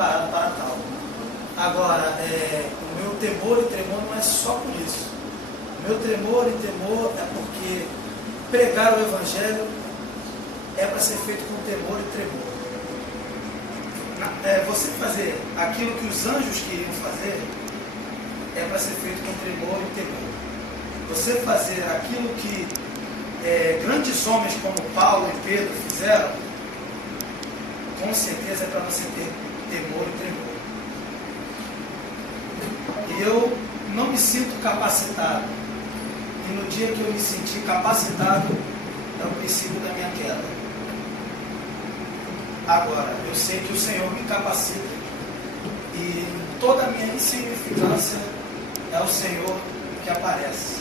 preparado para tal. Agora, o meu temor e tremor não é só por isso. O meu tremor e temor é porque pregar o Evangelho é para ser feito com temor e tremor. Você fazer aquilo que os anjos queriam fazer é para ser feito com tremor e temor. Você fazer aquilo que grandes homens como Paulo e Pedro fizeram, com certeza é para você ter temor e tremor. E eu não me sinto capacitado. E no dia que eu me senti capacitado, é o princípio da minha queda. Agora, eu sei que o Senhor me capacita. E toda a minha insignificância é o Senhor que aparece.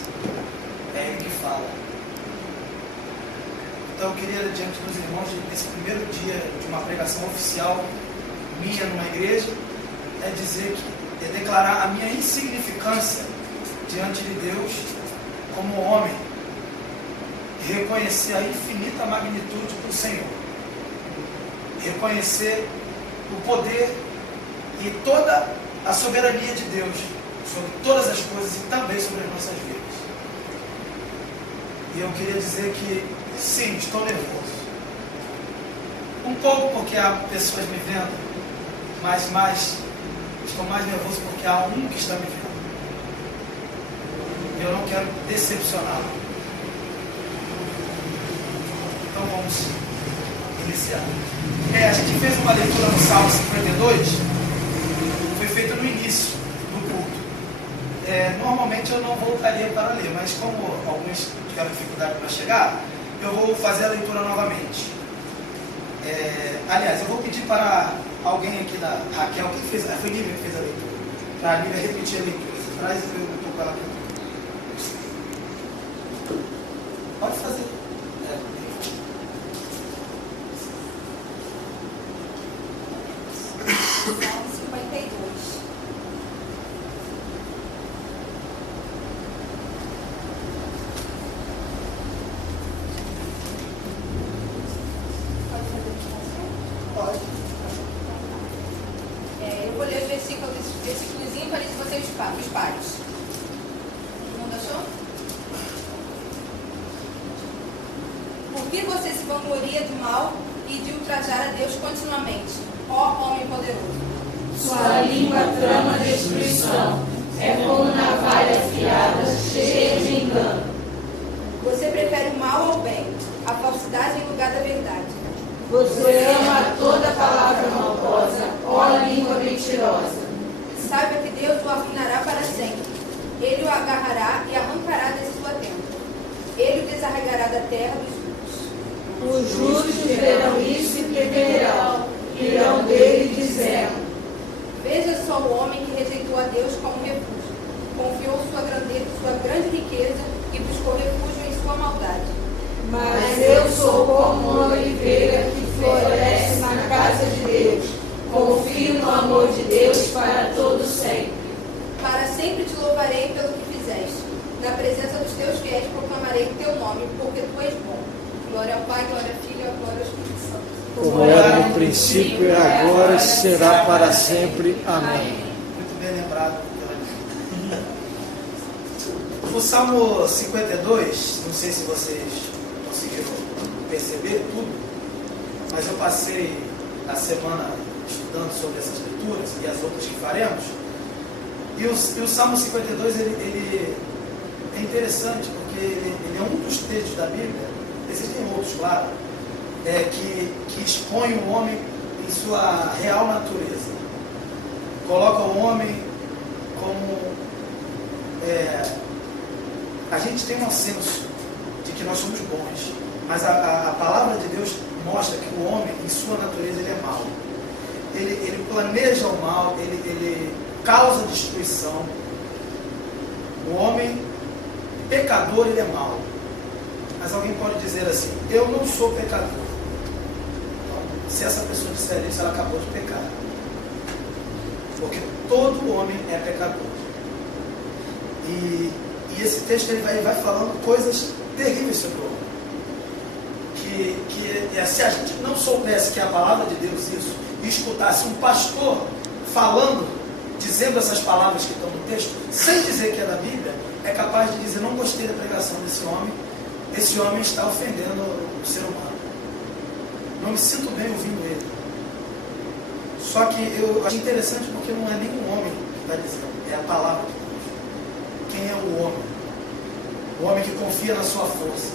É Ele que fala. Então eu queria, diante dos irmãos, nesse primeiro dia de uma pregação oficial minha numa igreja, é declarar a minha insignificância diante de Deus como homem e reconhecer a infinita magnitude do Senhor, reconhecer o poder e toda a soberania de Deus sobre todas as coisas e também sobre as nossas vidas. E eu queria dizer que sim, estou nervoso, um pouco porque há pessoas me vendo, mas estou mais nervoso porque há um que está me vendo. Eu não quero decepcioná-lo. Então vamos iniciar. A gente fez uma leitura no Salmo 52, foi feita no início do culto. Normalmente eu não voltaria para ler, mas como alguns tiveram dificuldade para chegar, eu vou fazer a leitura novamente. Aliás, eu vou pedir para alguém aqui da Raquel, que fez, foi Lívia que fez a leitura, para a Lívia repetir a leitura. Você traz e eu estou com ela aqui. Pode fazer. Salmo 52. Pode fazer a meditação? Pode. Eu vou ler os versículos ímpares e vocês os pares. Todo mundo achou? Por que você se vangloria do mal e de ultrajar a Deus continuamente, ó homem poderoso? Sua língua trama destruição, é como navalha afiada, cheia de engano. Você prefere o mal ao bem, a falsidade em lugar da verdade. Você ama toda palavra maldosa, ó língua mentirosa. Saiba que Deus o arruinará para sempre. Ele o agarrará e arrancará desse sua tenda. Ele o desarraigará da terra dos justos. Os justos verão isso e temerão, irão dele dizendo: Veja só o homem que rejeitou a Deus como refúgio, confiou sua grande riqueza e buscou refúgio em sua maldade. Mas eu sou como uma oliveira que floresce na casa de Deus. Confio no amor de Deus para todo sempre. Para sempre te louvarei pelo que fizeste. Na presença dos teus fiéis proclamarei o teu nome, porque tu és bom. Glória ao Pai, glória ao Filho e glória ao Espírito Santo. Como era no princípio e agora e será para sempre. Amém. Muito bem lembrado. O Salmo 52, não sei se vocês conseguiram perceber tudo, mas eu passei a semana estudando sobre essas leituras e as outras que faremos. E o Salmo 52 ele é interessante porque ele é um dos textos da Bíblia, existem outros, claro, que expõe o homem em sua real natureza. Coloca o homem como... a gente tem um senso de que nós somos bons, mas a palavra de Deus mostra que o homem, em sua natureza, ele é mau. Ele planeja o mal, ele causa destruição. O homem pecador, ele é mau. Mas alguém pode dizer assim: eu não sou pecador. Então, se essa pessoa disser isso, ela acabou de pecar. Porque todo homem é pecador. E esse texto ele vai falando coisas terríveis sobre o homem. Que se a gente não soubesse que é a palavra de Deus isso, e escutasse um pastor falando, dizendo essas palavras que estão no texto, sem dizer que é da Bíblia, é capaz de dizer: não gostei da pregação desse homem, esse homem está ofendendo o ser humano, não me sinto bem ouvindo ele. Só que eu acho interessante porque não é nem um homem que está dizendo, é a palavra de Deus. Quem é o homem? O homem que confia na sua força.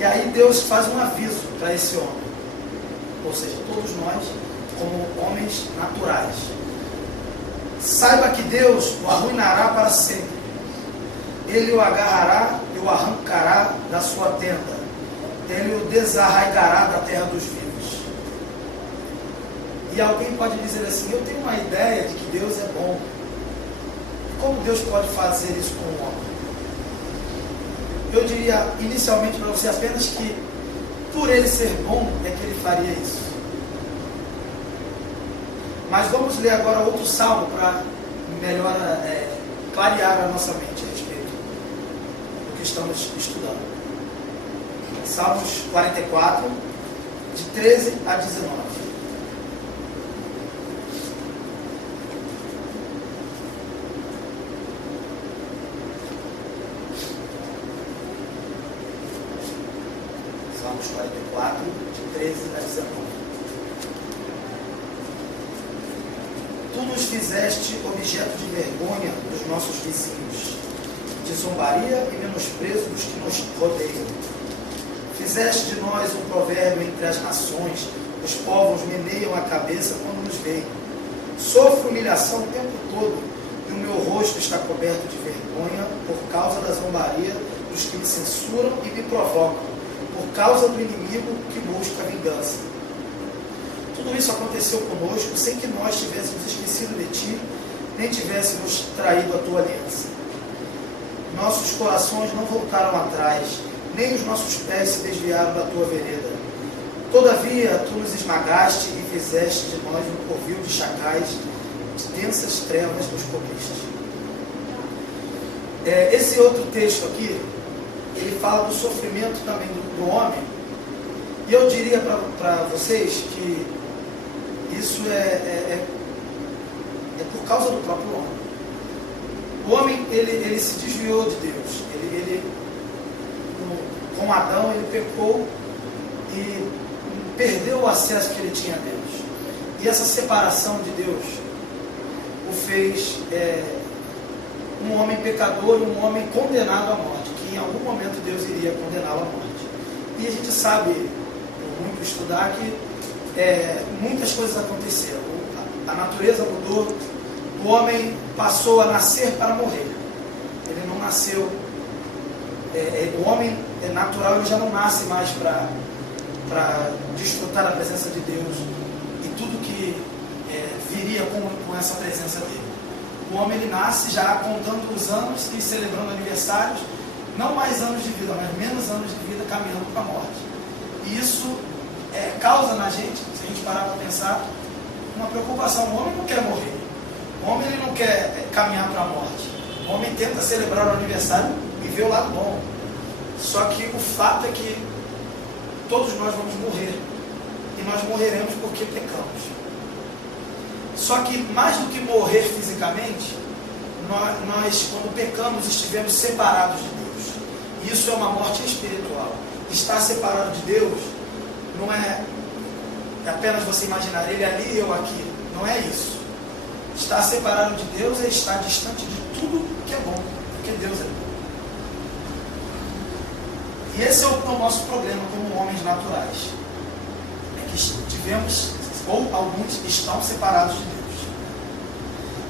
E aí Deus faz um aviso para esse homem, ou seja, todos nós como homens naturais: saiba que Deus o arruinará para sempre, ele o agarrará e o arrancará da sua tenda, ele o desarraigará da terra dos vivos. E alguém pode dizer assim: eu tenho uma ideia de que Deus é bom. Como Deus pode fazer isso com o homem? Eu diria inicialmente para você apenas que por ele ser bom é que ele faria isso. Mas vamos ler agora outro salmo para melhor clarear a nossa mente a respeito do que estamos estudando. Salmos 44, de 13 a 19. Salmos 44, de 13 a 19. Tu nos fizeste objeto de vergonha dos nossos vizinhos, de zombaria e menosprezo dos que nos rodeiam. Fizeste de nós um provérbio entre as nações, os povos meneiam a cabeça quando nos veem. Sofro humilhação o tempo todo, e o meu rosto está coberto de vergonha por causa da zombaria dos que me censuram e me provocam, por causa do inimigo que busca a vingança. Tudo isso aconteceu conosco sem que nós tivéssemos esquecido de ti, nem tivéssemos traído a tua aliança. Nossos corações não voltaram atrás, nem os nossos pés se desviaram da tua vereda. Todavia, tu nos esmagaste e fizeste de nós um covil de chacais, de densas trevas nos cobriste. Esse outro texto aqui, ele fala do sofrimento também do homem, e eu diria para vocês que isso é por causa do próprio homem. O homem, ele se desviou de Deus. Com Adão, ele pecou e perdeu o acesso que ele tinha a Deus. E essa separação de Deus o fez um homem pecador, um homem condenado à morte, que em algum momento Deus iria condená-lo à morte. E a gente sabe, por muito estudar, que muitas coisas aconteceram. A natureza mudou, o homem passou a nascer para morrer. Ele não nasceu. O homem natural, ele já não nasce mais para desfrutar da presença de Deus e tudo que viria com essa presença dele. O homem, ele nasce já contando os anos e celebrando aniversários, não mais anos de vida, mas menos anos de vida, caminhando para a morte. E isso causa na gente, se a gente parar para pensar, uma preocupação. O homem não quer morrer, o homem ele não quer caminhar para a morte. O homem tenta celebrar o aniversário e ver o lado bom. Só que o fato é que todos nós vamos morrer, e nós morreremos porque pecamos. Só que mais do que morrer fisicamente, nós quando pecamos estivemos separados de Deus. E isso é uma morte espiritual. Estar separado de Deus não é apenas você imaginar ele ali e eu aqui. Não é isso. Estar separado de Deus é estar distante de tudo que é bom, porque Deus é bom. E esse é o nosso problema como homens naturais. É que tivemos, ou alguns estão separados de Deus.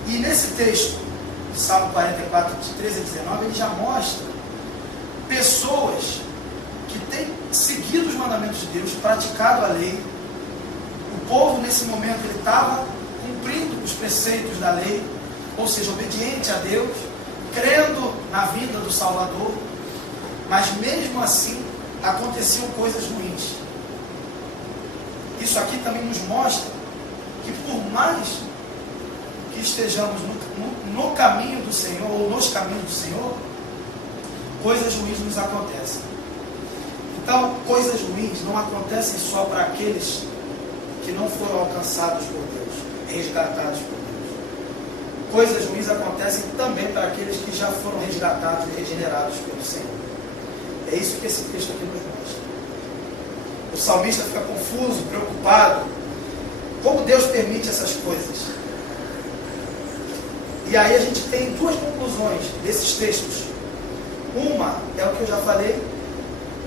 E nesse texto, de Salmo 44, de 13 a 19, ele já mostra pessoas que têm seguido os mandamentos de Deus, praticado a lei. O povo, nesse momento, ele estava cumprindo os preceitos da lei, ou seja, obediente a Deus, crendo na vinda do Salvador, mas mesmo assim aconteciam coisas ruins. Isso aqui também nos mostra que por mais que estejamos no caminho do Senhor, ou nos caminhos do Senhor, coisas ruins nos acontecem. Então, coisas ruins não acontecem só para aqueles que não foram alcançados por Deus, resgatados por Deus. Coisas ruins acontecem também para aqueles que já foram resgatados e regenerados pelo Senhor. É isso que esse texto aqui nos mostra. O salmista fica confuso, preocupado. Como Deus permite essas coisas? E aí a gente tem duas conclusões desses textos. Uma é o que eu já falei,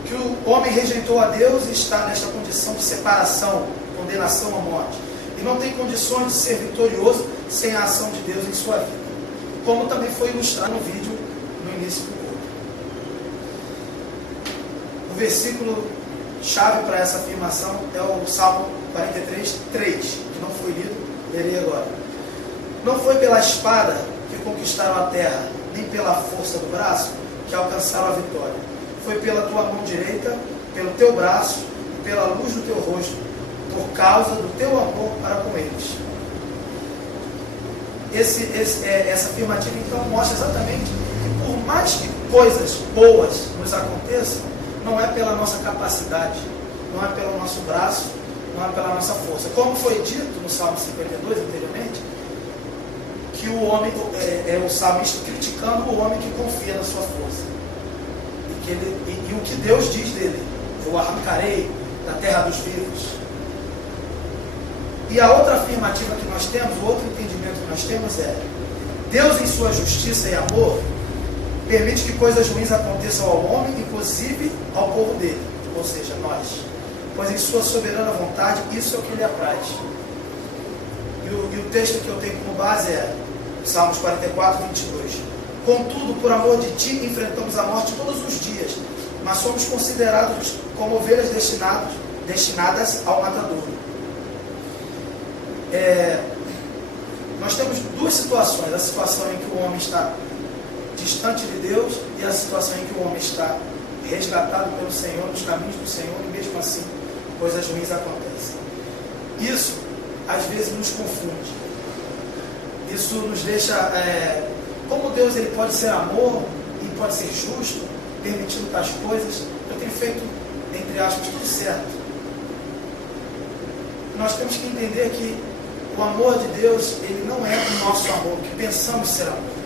que o homem rejeitou a Deus e está nesta condição de separação, condenação à morte. E não tem condições de ser vitorioso sem a ação de Deus em sua vida. Como também foi ilustrado no vídeo no início do culto. O versículo chave para essa afirmação é o Salmo 43, 3, que não foi lido, lerei agora. Não foi pela espada que conquistaram a terra, nem pela força do braço que alcançaram a vitória. Foi pela tua mão direita, pelo teu braço e pela luz do teu rosto, por causa do teu amor para com eles. Essa afirmativa então mostra exatamente que por mais que coisas boas nos aconteçam, não é pela nossa capacidade, não é pelo nosso braço, não é pela nossa força. Como foi dito no Salmo 52 anteriormente, que o homem é o salmista criticando o homem que confia na sua força. E o que Deus diz dele: eu arrancarei da terra dos vivos. E a outra afirmativa que nós temos, o outro entendimento que nós temos é: Deus, em sua justiça e amor, permite que coisas ruins aconteçam ao homem, inclusive ao povo dele, ou seja, nós. Pois em sua soberana vontade, isso é o que lhe apraz. E o texto que eu tenho como base é Salmos 44, 22. Contudo, por amor de ti, enfrentamos a morte todos os dias, mas somos considerados como ovelhas destinadas ao matadouro. Nós temos duas situações: a situação em que o homem está distante de Deus e a situação em que o homem está resgatado pelo Senhor, nos caminhos do Senhor, e mesmo assim coisas ruins acontecem. Isso às vezes nos confunde. Isso nos deixa... como Deus ele pode ser amor e pode ser justo, permitindo tais coisas, eu tenho feito, entre aspas, tudo certo. Nós temos que entender que o amor de Deus, ele não é o nosso amor, que pensamos ser amor.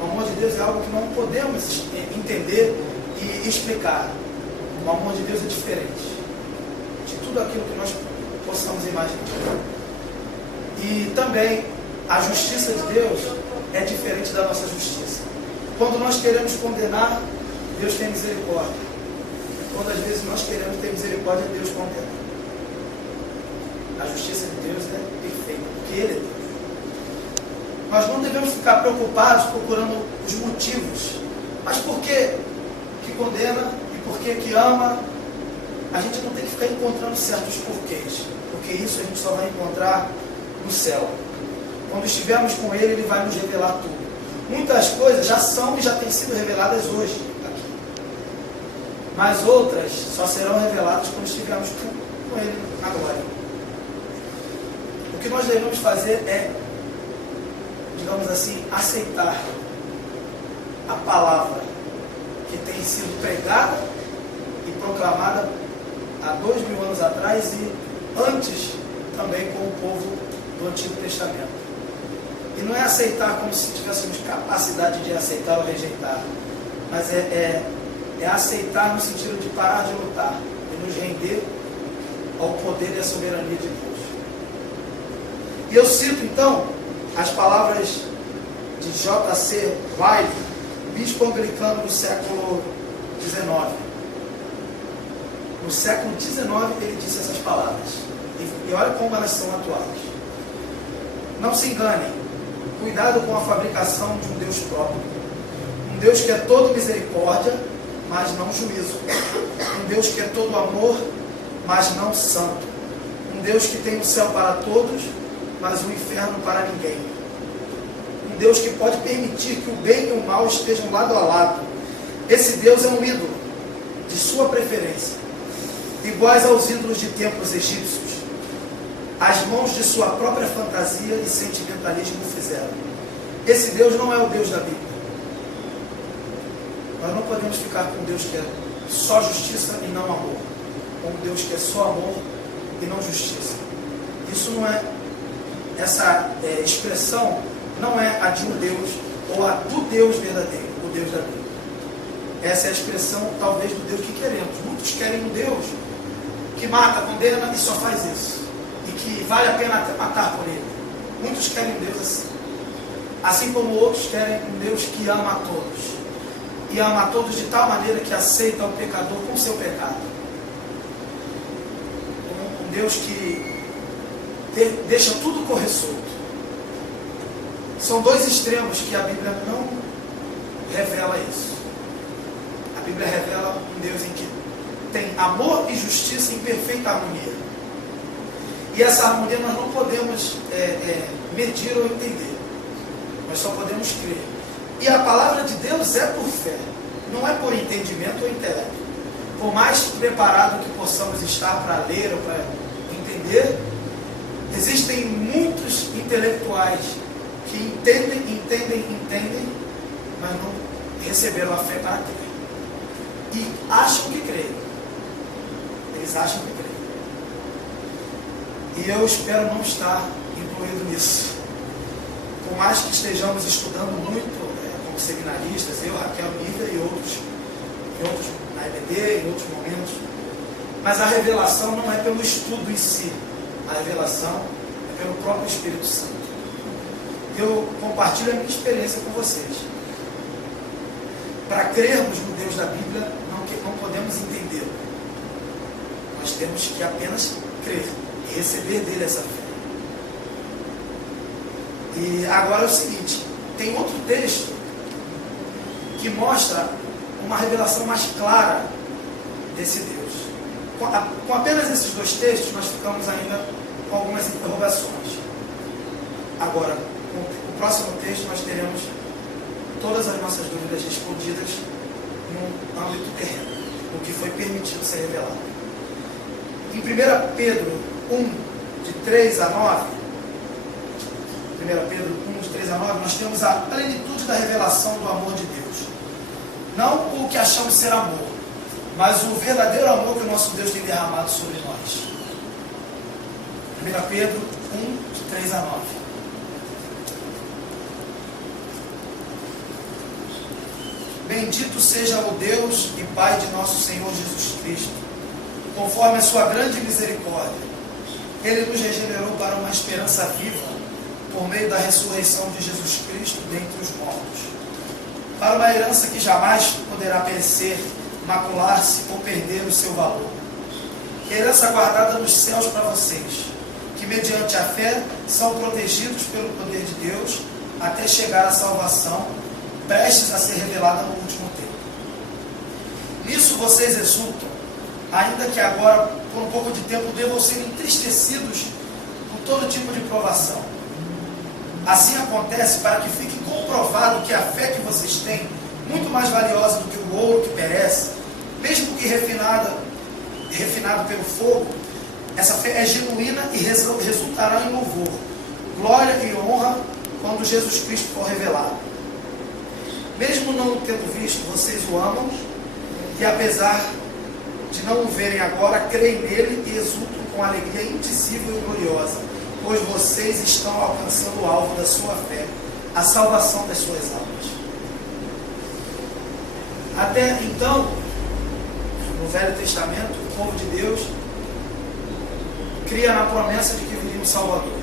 O amor de Deus é algo que não podemos entender e explicar. O amor de Deus é diferente de tudo aquilo que nós possamos imaginar. E também a justiça de Deus é diferente da nossa justiça. Quando nós queremos condenar, Deus tem misericórdia. Quando às vezes nós queremos ter misericórdia, Deus condena. A justiça de Deus é perfeita, porque Ele é Deus. Nós não devemos ficar preocupados procurando os motivos. Mas por que condena e por que ama? A gente não tem que ficar encontrando certos porquês, porque isso a gente só vai encontrar no céu. Quando estivermos com Ele, Ele vai nos revelar tudo. Muitas coisas já são e já têm sido reveladas hoje aqui. Mas outras só serão reveladas quando estivermos com Ele na glória. O que nós devemos fazer é, digamos assim, aceitar a palavra que tem sido pregada e proclamada há 2000 anos atrás e antes também com o povo do Antigo Testamento. E não é aceitar como se tivéssemos capacidade de aceitar ou rejeitar, mas é aceitar no sentido de parar de lutar e nos render ao poder e à soberania de Deus. E eu cito então as palavras de J.C. Ryle, bispo anglicano do século XIX. No século XIX ele disse essas palavras. E olha como elas são atuais. Não se enganem, cuidado com a fabricação de um Deus próprio. Um Deus que é todo misericórdia, mas não juízo. Um Deus que é todo amor, mas não santo. Um Deus que tem o céu para todos, mas o inferno para ninguém. Um Deus que pode permitir que o bem e o mal estejam lado a lado. Esse Deus é um ídolo, de sua preferência, iguais aos ídolos de templos egípcios. As mãos de sua própria fantasia e sentimentalismo o fizeram. Esse Deus não é o Deus da Bíblia. Nós não podemos ficar com um Deus que é só justiça e não amor. Com um Deus que é só amor e não justiça. Isso não é, essa expressão não é a de um Deus ou a do Deus verdadeiro, o Deus da Bíblia. Essa é a expressão, talvez, do Deus que queremos. Muitos querem um Deus que mata, condena e só faz isso. E que vale a pena matar por ele. Muitos querem um Deus assim. Assim como outros querem um Deus que ama a todos. E ama a todos de tal maneira que aceita o pecador com seu pecado. Um Deus que deixa tudo correr solto. São dois extremos que a Bíblia não revela isso. A Bíblia revela um Deus em que tem amor e justiça em perfeita harmonia. E essa harmonia nós não podemos medir ou entender. Nós só podemos crer. E a palavra de Deus é por fé, não é por entendimento ou intelecto. Por mais preparado que possamos estar para ler ou para entender, existem muitos intelectuais que entendem, mas não receberam a fé para crer. E acham que creem. Eles acham que creem. E eu espero não estar incluído nisso. Por mais que estejamos estudando muito, como seminaristas, eu, Raquel, Lívia e outros na EBD, em outros momentos, mas a revelação não é pelo estudo em si, a revelação é pelo próprio Espírito Santo. Eu compartilho a minha experiência com vocês. Para crermos no Deus da Bíblia, não podemos entendê-lo. Nós temos que apenas crer e receber dele essa fé. E agora é o seguinte, tem outro texto que mostra uma revelação mais clara desse Deus. Com apenas esses dois textos, nós ficamos ainda com algumas interrogações. Agora, com o próximo texto, nós teremos todas as nossas dúvidas respondidas no âmbito terreno, o que foi permitido ser revelado. Em 1 Pedro 1, de 3 a 9, 1 Pedro 1, de 3 a 9, nós temos a plenitude da revelação do amor de Deus. Não o que achamos ser amor, mas o verdadeiro amor que o nosso Deus tem derramado sobre nós. 1 Pedro 1, de 3 a 9. Bendito seja o Deus e Pai de nosso Senhor Jesus Cristo, conforme a sua grande misericórdia. Ele nos regenerou para uma esperança viva, por meio da ressurreição de Jesus Cristo dentre os mortos, para uma herança que jamais poderá perecer, macular-se ou perder o seu valor. Herança guardada nos céus para vocês, que mediante a fé são protegidos pelo poder de Deus, até chegar à salvação, prestes a ser revelada no último tempo. Nisso vocês exultam, ainda que agora, por um pouco de tempo, devam ser entristecidos por todo tipo de provação. Assim acontece para que fique comprovado que a fé que vocês têm, muito mais valiosa do que o ouro que perece, mesmo que refinado pelo fogo, essa fé é genuína e resultará em louvor, glória e honra quando Jesus Cristo for revelado. Mesmo não o tendo visto, vocês o amam, e apesar de não o verem agora, creem nele e exultam com alegria indizível e gloriosa, pois vocês estão alcançando o alvo da sua fé, a salvação das suas almas. Até então, no Velho Testamento, o povo de Deus cria na promessa de que viria um Salvador.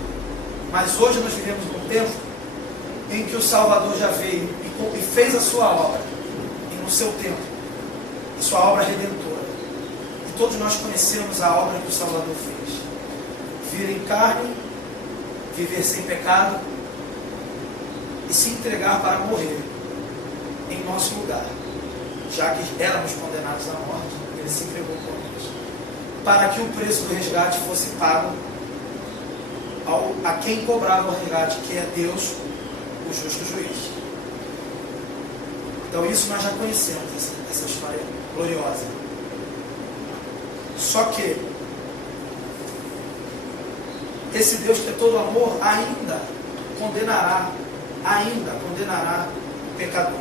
Mas hoje nós vivemos num tempo em que o Salvador já veio e fez a sua obra, e no seu tempo, a sua obra redentora. E todos nós conhecemos a obra que o Salvador fez. Vir em carne, viver sem pecado e se entregar para morrer em nosso lugar, já que éramos condenados à morte, ele se entregou por nós, para que o preço do resgate fosse pago a quem cobrava o resgate, que é Deus, o justo juiz. Então isso nós já conhecemos, essa história gloriosa. Só que esse Deus que é todo amor ainda condenará o pecador.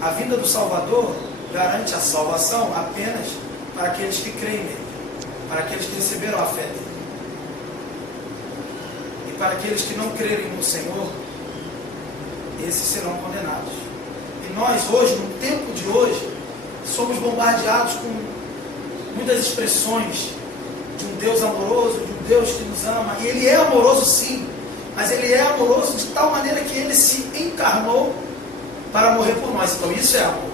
A vinda do Salvador garante a salvação apenas para aqueles que creem nele, para aqueles que receberam a fé dele. para aqueles que não crerem no Senhor, esses serão condenados. E nós hoje, no tempo de hoje, somos bombardeados com muitas expressões de um Deus amoroso, de um Deus que nos ama. E Ele é amoroso sim, mas Ele é amoroso de tal maneira que Ele se encarnou para morrer por nós. Então isso é amor.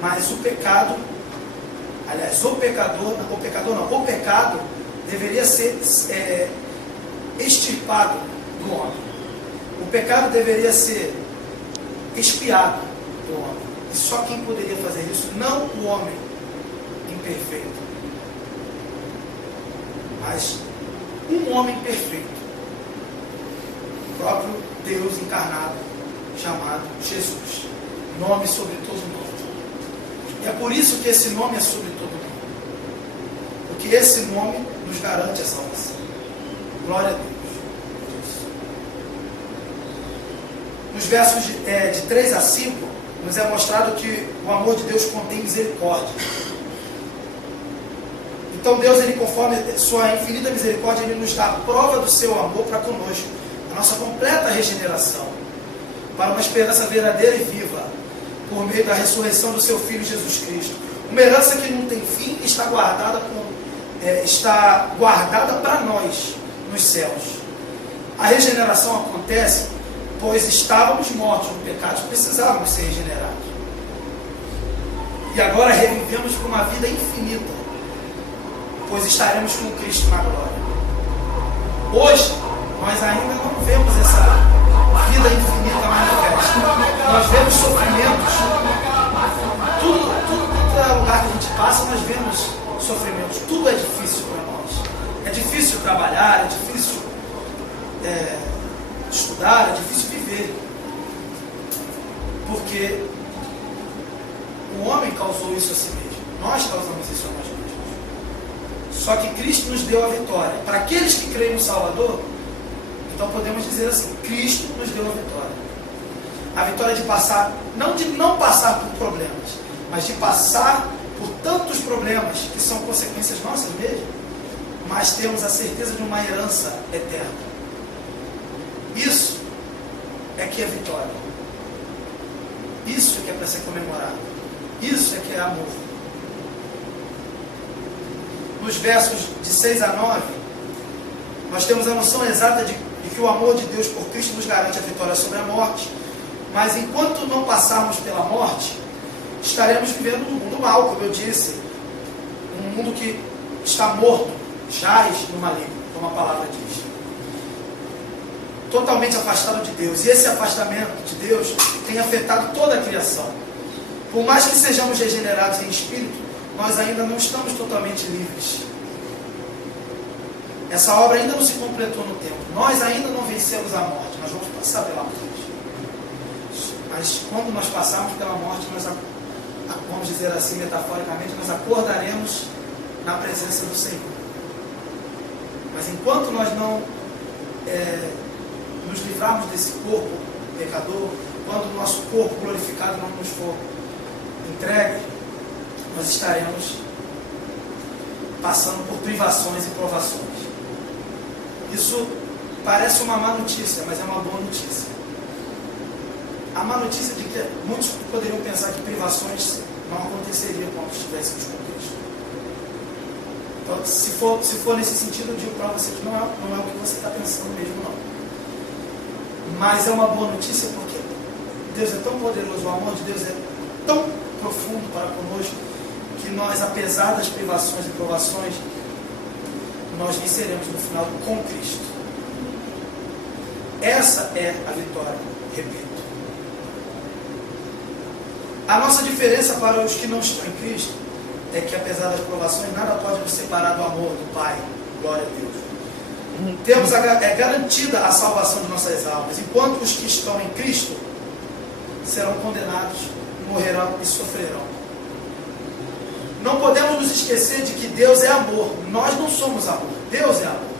Mas o pecado, aliás, o pecado deveria ser extirpado do homem. O pecado deveria ser expiado do homem. E só quem poderia fazer isso, não o homem imperfeito, mas um homem perfeito, o próprio Deus encarnado, chamado Jesus, nome sobre todo nome. E é por isso que esse nome é sobre todo nome, porque esse nome nos garante a salvação. Glória a Deus. Nos versos de 3 a 5, nos é mostrado que o amor de Deus contém misericórdia. Então Deus, Ele, conforme sua infinita misericórdia, Ele nos dá a prova do seu amor para conosco, a nossa completa regeneração, para uma esperança verdadeira e viva, por meio da ressurreição do seu Filho Jesus Cristo. Uma herança que não tem fim e está guardada para nós nos céus. A regeneração acontece pois estávamos mortos no pecado e precisávamos ser regenerados. E agora revivemos por uma vida infinita, pois estaremos com Cristo na glória. Hoje, nós ainda não vemos essa vida infinita manifesta. Nós vemos sofrimentos. Tudo lugar que a gente passa, nós vemos sofrimentos. Tudo é difícil para nós. É difícil trabalhar, é difícil estudar, é difícil viver. Porque o homem causou isso a si mesmo. Nós causamos isso a nós mesmos. Só que Cristo nos deu a vitória. Para aqueles que creem no Salvador, então podemos dizer assim, Cristo nos deu a vitória. A vitória de passar, não de não passar por problemas, mas de passar por tantos problemas que são consequências nossas mesmo, mas temos a certeza de uma herança eterna. Isso é que é vitória. Isso é que é para ser comemorado. Isso é que é amor. Nos versos de 6 a 9, nós temos a noção exata de que o amor de Deus por Cristo nos garante a vitória sobre a morte. Mas enquanto não passarmos pela morte, estaremos vivendo num mundo mau, como eu disse. Um mundo que está morto, jaz no maligno, como a palavra diz. Totalmente afastado de Deus. E esse afastamento de Deus tem afetado toda a criação. Por mais que sejamos regenerados em espírito, nós ainda não estamos totalmente livres. Essa obra ainda não se completou no tempo. Nós ainda não vencemos a morte. Nós vamos passar pela morte. Mas quando nós passarmos pela morte, nós, vamos dizer assim metaforicamente, nós acordaremos na presença do Senhor. Mas enquanto nós não nos livrarmos desse corpo pecador, quando o nosso corpo glorificado não nos for entregue, nós estaremos passando por privações e provações. Isso parece uma má notícia, mas é uma boa notícia. A má notícia de que muitos poderiam pensar que privações não aconteceriam quando estivéssemos com Cristo. Então, se for nesse sentido, eu digo para você que não é o que você está pensando mesmo, não. Mas é uma boa notícia porque Deus é tão poderoso, o amor de Deus é tão profundo para conosco, que nós, apesar das privações e provações, nós venceremos no final com Cristo. Essa é a vitória, repito. A nossa diferença para os que não estão em Cristo é que, apesar das provações, nada pode nos separar do amor do Pai. Glória a Deus. Temos garantida a salvação de nossas almas, enquanto os que estão em Cristo serão condenados, morrerão e sofrerão. Não podemos nos esquecer de que Deus é amor. Nós não somos amor. Deus é amor.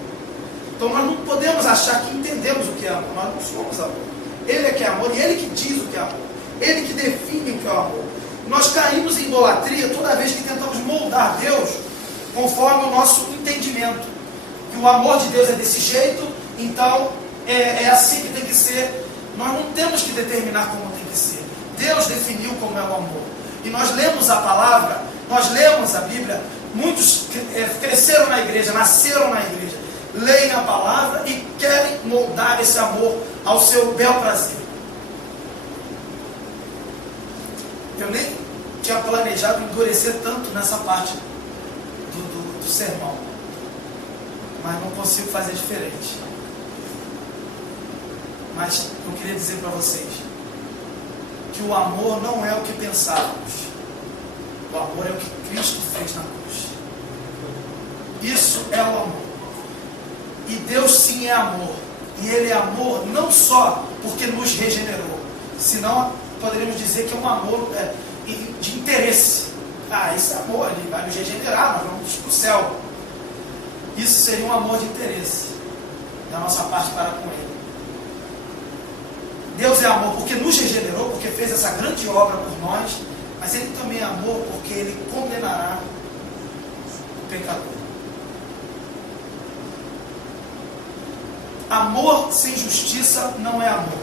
Então nós não podemos achar que entendemos o que é amor. Nós não somos amor. Ele é que é amor e Ele que diz o que é amor. Ele que define o que é o amor. Nós caímos em idolatria toda vez que tentamos moldar Deus conforme o nosso entendimento. E o amor de Deus é desse jeito, então é assim que tem que ser. Nós não temos que determinar como tem que ser. Deus definiu como é o amor. E nós lemos a palavra, nós lemos a Bíblia, muitos cresceram na igreja, nasceram na igreja, leem a palavra e querem moldar esse amor ao seu bel prazer. Eu nem tinha planejado endurecer tanto nessa parte do sermão, mas não consigo fazer diferente. Mas eu queria dizer para vocês que o amor não é o que pensávamos. O amor é o que Cristo fez na cruz. Isso é o amor. E Deus sim é amor. E Ele é amor não só porque nos regenerou, senão poderíamos dizer que é um amor de interesse. Esse amor, Ele vai nos regenerar, nós vamos para o céu. Isso seria um amor de interesse da nossa parte para com Ele. Deus é amor porque nos regenerou, porque fez essa grande obra por nós, mas Ele também é amor porque Ele condenará o pecador. Amor sem justiça não é amor.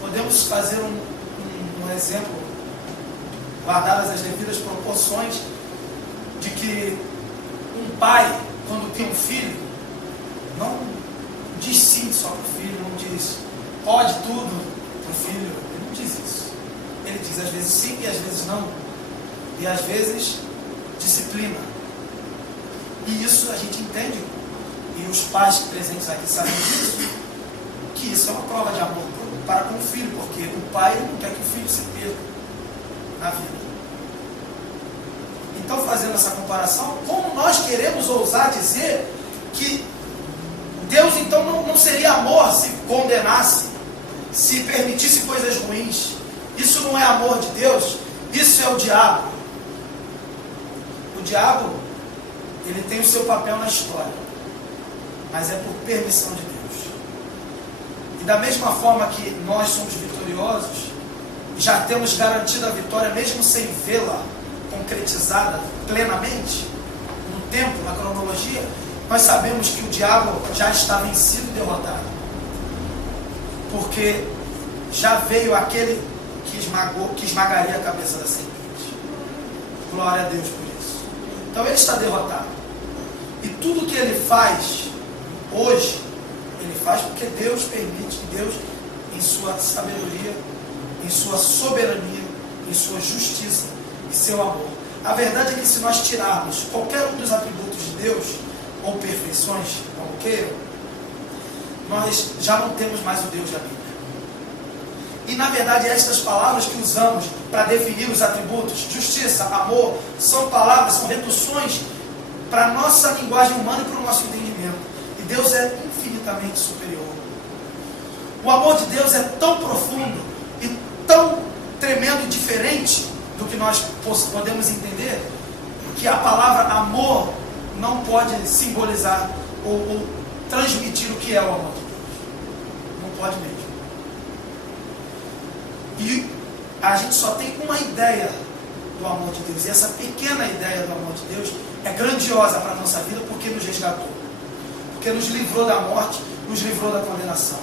Podemos fazer um exemplo, guardadas as devidas proporções, de que um pai, quando tem um filho, não diz sim só para o filho, não diz pode tudo para o filho, ele não diz isso. Ele diz às vezes sim e às vezes não. E às vezes disciplina. E isso a gente entende, e os pais presentes aqui sabem disso, que isso é uma prova de amor para com o filho, porque o pai não quer que o filho se perca na vida. Então, fazendo essa comparação, como nós queremos ousar dizer que Deus então não seria amor se condenasse, se permitisse coisas ruins? Isso não é amor de Deus, isso é o diabo. O diabo, ele tem o seu papel na história, mas é por permissão de Deus. E da mesma forma que nós somos vitoriosos, já temos garantida a vitória mesmo sem vê-la concretizada plenamente, no tempo, na cronologia, nós sabemos que o diabo já está vencido e derrotado. Porque já veio aquele que esmagaria a cabeça da serpente. Glória a Deus por isso. Então ele está derrotado. E tudo que ele faz hoje, ele faz porque Deus permite, que Deus, em sua sabedoria, em sua soberania, em sua justiça e seu amor. A verdade é que se nós tirarmos qualquer um dos atributos de Deus, ou perfeições, como queiram, nós já não temos mais o Deus da Bíblia. E na verdade estas palavras que usamos para definir os atributos, justiça, amor, são palavras, são reduções para a nossa linguagem humana e para o nosso entendimento. E Deus é infinitamente superior. O amor de Deus é tão profundo e tão tremendo e diferente do que nós podemos entender, que a palavra amor não pode simbolizar ou transmitir o que é o amor de Deus. Não pode mesmo. E a gente só tem uma ideia do amor de Deus. E essa pequena ideia do amor de Deus é grandiosa para a nossa vida, porque nos resgatou. Porque nos livrou da morte, nos livrou da condenação.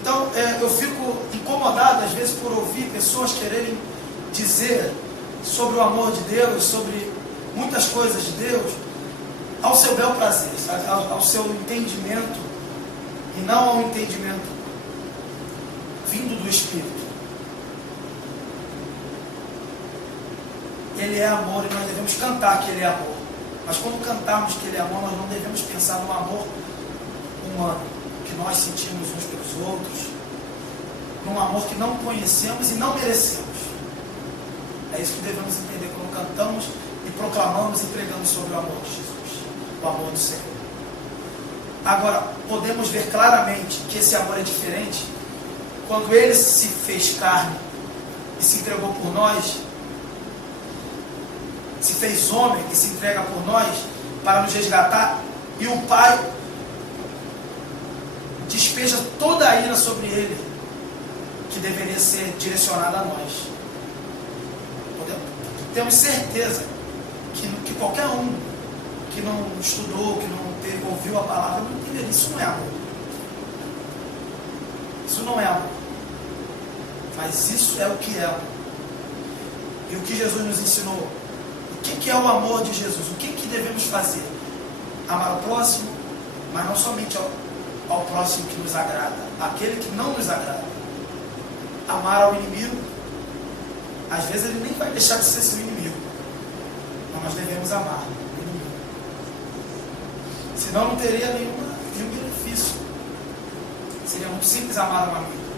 Então, eu fico incomodado às vezes por ouvir pessoas quererem dizer sobre o amor de Deus, sobre muitas coisas de Deus, ao seu bel prazer, ao seu entendimento, e não ao entendimento vindo do Espírito. Ele é amor e nós devemos cantar que Ele é amor. Mas quando cantarmos que Ele é amor, nós não devemos pensar no amor humano, que nós sentimos uns pelos outros, num amor que não conhecemos e não merecemos. É isso que devemos entender quando cantamos e proclamamos e pregamos sobre o amor de Jesus, o amor do Senhor. Agora, podemos ver claramente que esse amor é diferente quando Ele se fez carne e se entregou por nós, se fez homem e se entrega por nós para nos resgatar, e o Pai despeja toda a ira sobre Ele, que deveria ser direcionada a nós. Temos certeza que qualquer um que que não estudou, que não ouviu a palavra, não entender. Isso não é amor. Isso não é amor. Mas isso é o que é amor. E o que Jesus nos ensinou? O que é o amor de Jesus? O que devemos fazer? Amar o próximo, mas não somente ao próximo que nos agrada, aquele que não nos agrada. Amar ao inimigo, às vezes ele nem vai deixar de ser seu inimigo, mas nós devemos amar o inimigo. Senão não teria nenhum benefício. Seria muito simples amar um amigo.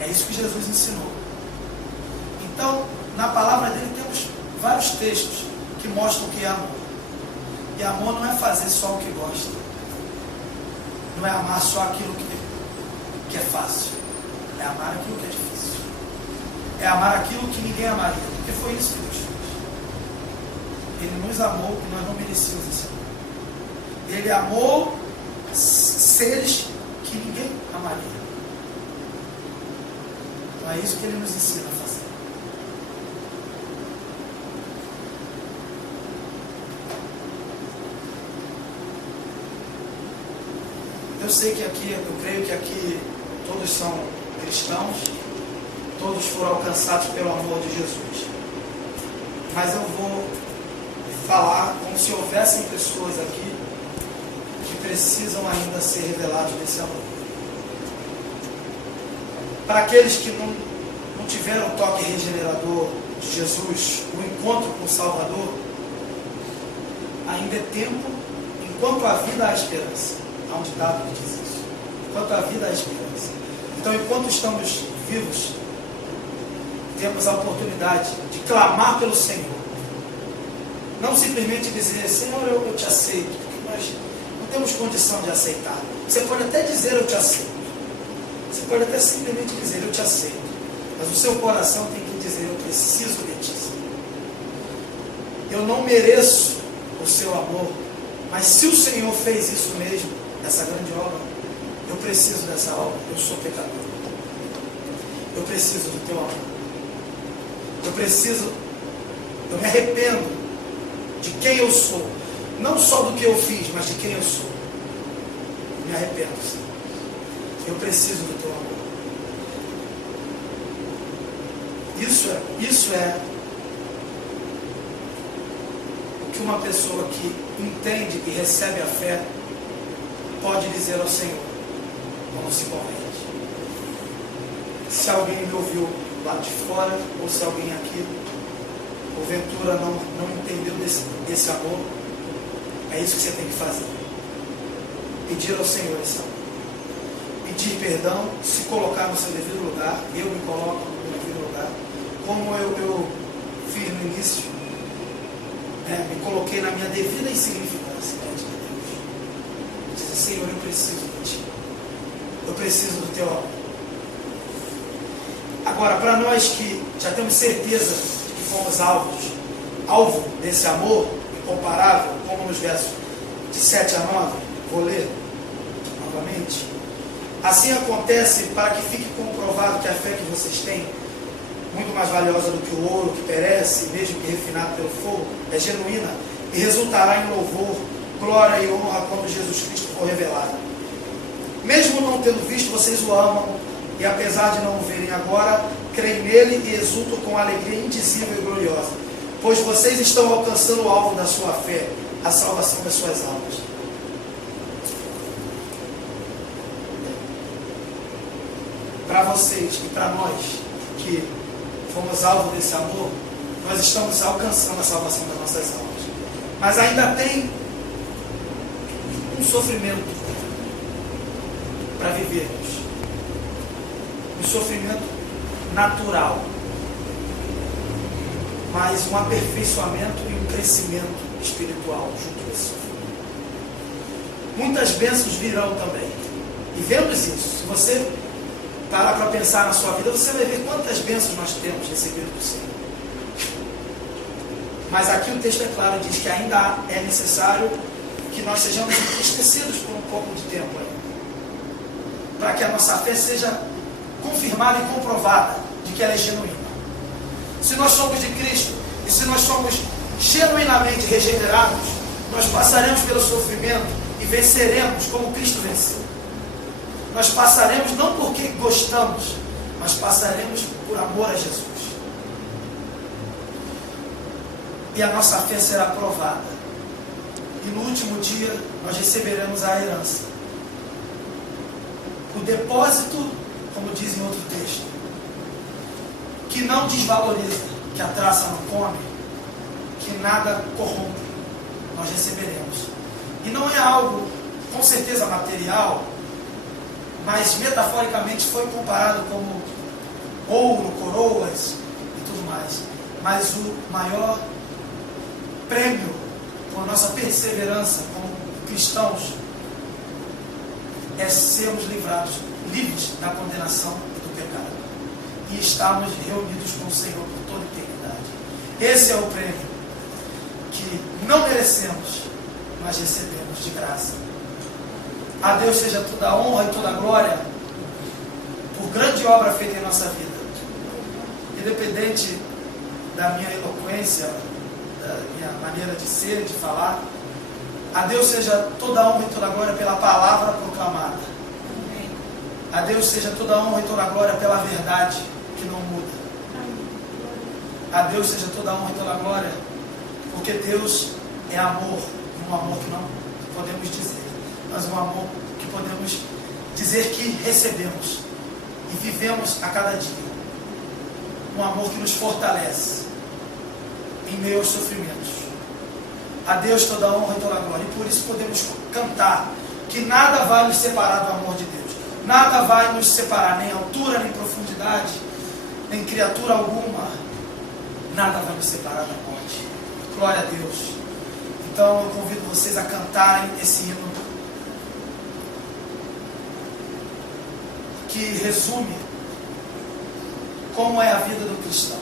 É isso que Jesus ensinou. Então, na palavra dele temos vários textos que mostram o que é amor. E amor não é fazer só o que gosta. Não é amar só aquilo que é fácil. É amar aquilo que é difícil. É amar aquilo que ninguém amaria. Porque foi isso que Deus fez. Ele nos amou e nós não merecíamos esse amor. Ele amou seres que ninguém amaria. Então é isso que ele nos ensina a fazer. Eu sei que aqui, eu creio que aqui todos são cristãos, todos foram alcançados pelo amor de Jesus. Mas eu vou falar como se houvessem pessoas aqui que precisam ainda ser revelados desse amor. Para aqueles que não tiveram o toque regenerador de Jesus, o encontro com o Salvador, ainda é tempo, enquanto há vida há esperança. Há um ditado que diz isso. Enquanto há vida há esperança. Então, enquanto estamos vivos, temos a oportunidade de clamar pelo Senhor. Não simplesmente dizer, Senhor, eu te aceito, porque nós não temos condição de aceitar. Você pode até dizer, eu te aceito. Você pode até simplesmente dizer, eu te aceito. Mas o seu coração tem que dizer, eu preciso de ti. Eu não mereço o seu amor, mas se o Senhor fez isso mesmo, essa grande obra, eu preciso dessa obra. Eu sou pecador. Eu preciso do teu amor. Eu me arrependo de quem eu sou. Não só do que eu fiz, mas de quem eu sou. Eu me arrependo, Senhor. Eu preciso do teu amor. Isso é o que uma pessoa que entende e recebe a fé pode dizer ao Senhor quando se converte. Se alguém me ouviu lá de fora, ou se alguém aqui, porventura não entendeu desse amor, é isso que você tem que fazer. Pedir ao Senhor esse amor. Pedir perdão, se colocar no seu devido lugar. Eu me coloco no meu devido lugar. Como eu fiz no início, me coloquei na minha devida insignificância diante de Deus. Dizer, Senhor, eu preciso de Ti. Eu preciso do Teu amor. Agora, para nós que já temos certeza de que fomos alvo desse amor incomparável, como nos versos de 7 a 9, vou ler novamente. Assim acontece para que fique comprovado que a fé que vocês têm, muito mais valiosa do que o ouro que perece, mesmo que refinado pelo fogo, é genuína e resultará em louvor, glória e honra quando Jesus Cristo for revelado. Mesmo não tendo visto, vocês o amam e, apesar de não o verem agora, creem nele e exultam com alegria indizível e gloriosa, pois vocês estão alcançando o alvo da sua fé, a salvação das suas almas. Para vocês e para nós que fomos alvo desse amor, nós estamos alcançando a salvação das nossas almas. Mas ainda tem um sofrimento para vivermos. Um sofrimento natural. Mas um aperfeiçoamento e um crescimento espiritual junto com esse sofrimento. Muitas bênçãos virão também. E vemos isso. Se você parar para pensar na sua vida, você vai ver quantas bênçãos nós temos recebido do Senhor. Mas aqui o texto é claro, diz que ainda é necessário que nós sejamos entristecidos por um pouco de tempo ainda, para que a nossa fé seja confirmada e comprovada de que ela é genuína. Se nós somos de Cristo e se nós somos genuinamente regenerados, Nós passaremos pelo sofrimento e venceremos como Cristo venceu. Nós passaremos não porque gostamos, mas passaremos por amor a Jesus. E a nossa fé será provada. E no último dia nós receberemos a herança. O depósito, como diz em outro texto, que não desvaloriza, que a traça não come, que nada corrompe, nós receberemos. E não é algo, com certeza, material, mas metaforicamente foi comparado como ouro, coroas e tudo mais. Mas o maior prêmio por nossa perseverança como cristãos é sermos livres da condenação e do pecado e estarmos reunidos com o Senhor por toda a eternidade. Esse é o prêmio que não merecemos, mas recebemos de graça. A Deus seja toda a honra e toda a glória por grande obra feita em nossa vida. Independente da minha eloquência, da minha maneira de ser, de falar, a Deus seja toda a honra e toda a glória pela palavra proclamada. A Deus seja toda a honra e toda a glória pela verdade que não muda. A Deus seja toda a honra e toda a glória porque Deus é amor, um amor que não podemos dizer, mas um amor que podemos dizer que recebemos e vivemos a cada dia. Um amor que nos fortalece em meio aos sofrimentos. A Deus toda a honra e toda a glória. E por isso podemos cantar que nada vai nos separar do amor de Deus. Nada vai nos separar, nem altura, nem profundidade, nem criatura alguma. Nada vai nos separar da morte. Glória a Deus. Então eu convido vocês a cantarem esse hino que resume como é a vida do cristão,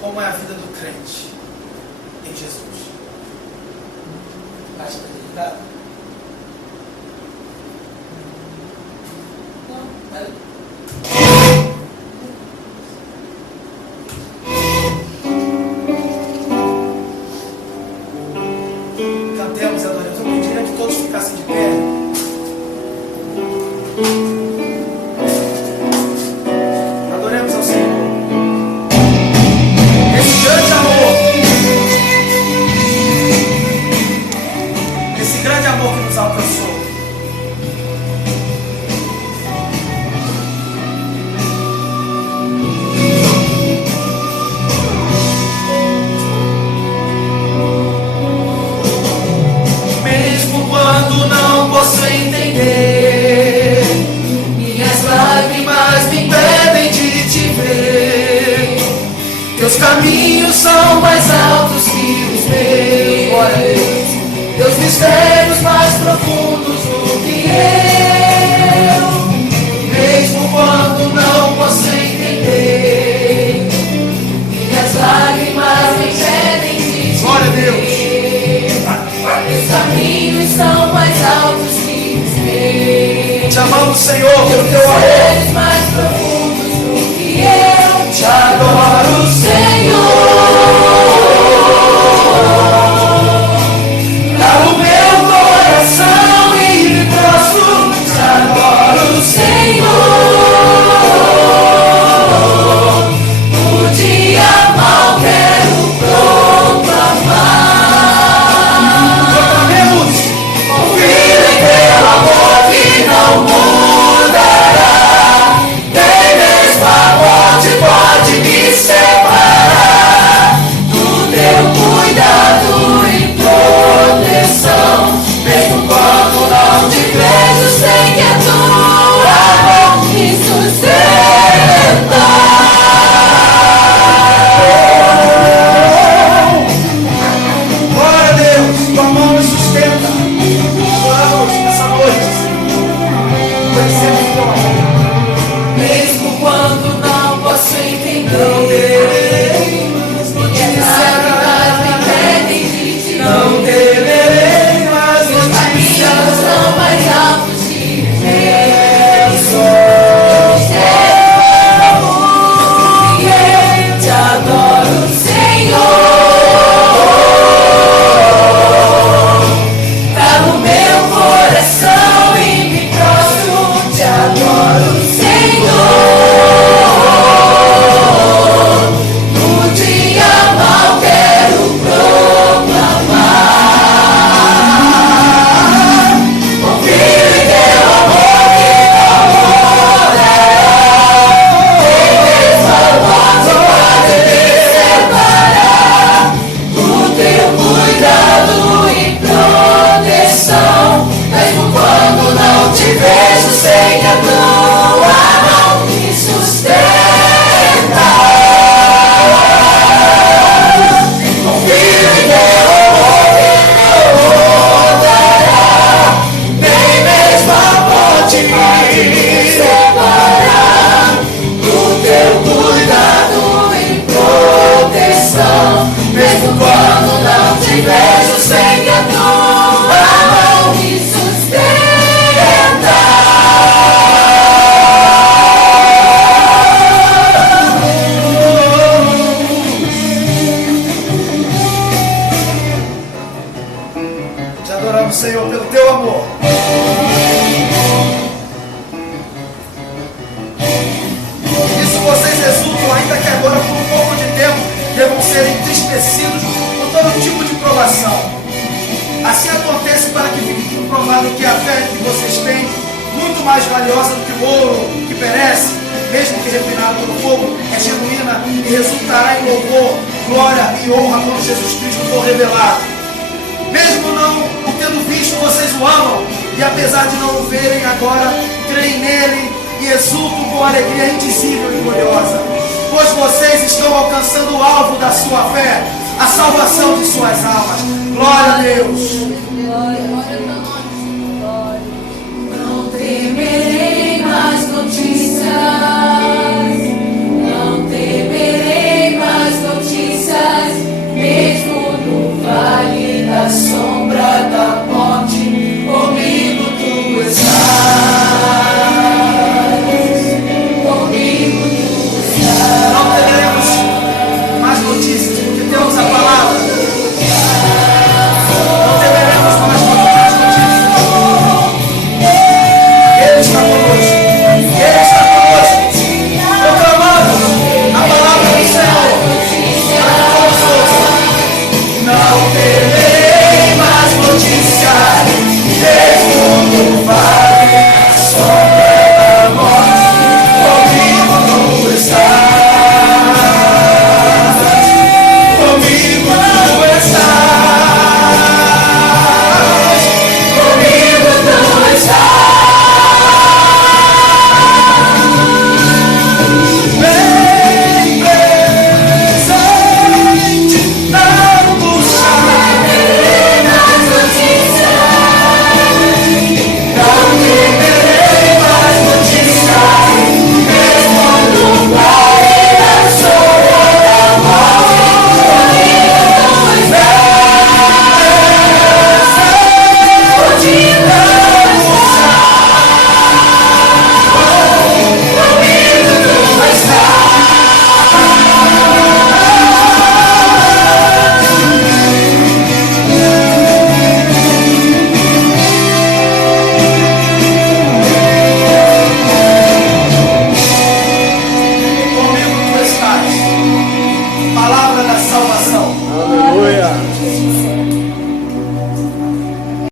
como é a vida do crente em Jesus. Acha que está ligado? Não. Cantemos, adoremos. Eu pediria que todos ficassem de pé. Adoremos ao Senhor. Esse grande amor, esse grande amor que nos alcançou. Mesmo quando não posso entender, minhas lágrimas me impedem de te ver. Teus caminhos são mais altos que os meus. Teus mistérios mais profundos do que eu. Mesmo quando não posso entender, minhas lágrimas me impedem de te Glória a Deus. ver. Teus caminhos são mais altos que os meus. Te amamos, Senhor, pelo teu amor. Mistérios mais profundos do que eu. Te adoro, Senhor. Dá o meu coração e me prostro. Te adoro, Senhor. No dia mal quero proclamar. Proclamemos. Confio em teu amor que não mudará. adoramos, Senhor, pelo teu amor. Isso vocês exultam, ainda que agora por um pouco de tempo devam ser entristecidos por todo tipo de provação. Assim acontece para que fique comprovado que a fé que vocês têm, muito mais valiosa do que o ouro que perece, mesmo que refinado pelo fogo, é genuína e resultará em louvor, glória e honra quando Jesus Cristo for revelado. Mesmo não o tendo visto, vocês o amam, e apesar de não o verem agora, creem nele e exultam com alegria indizível e gloriosa, pois vocês estão alcançando o alvo da sua fé, a salvação de suas almas. Glória a Deus. Não temerei mais notícias.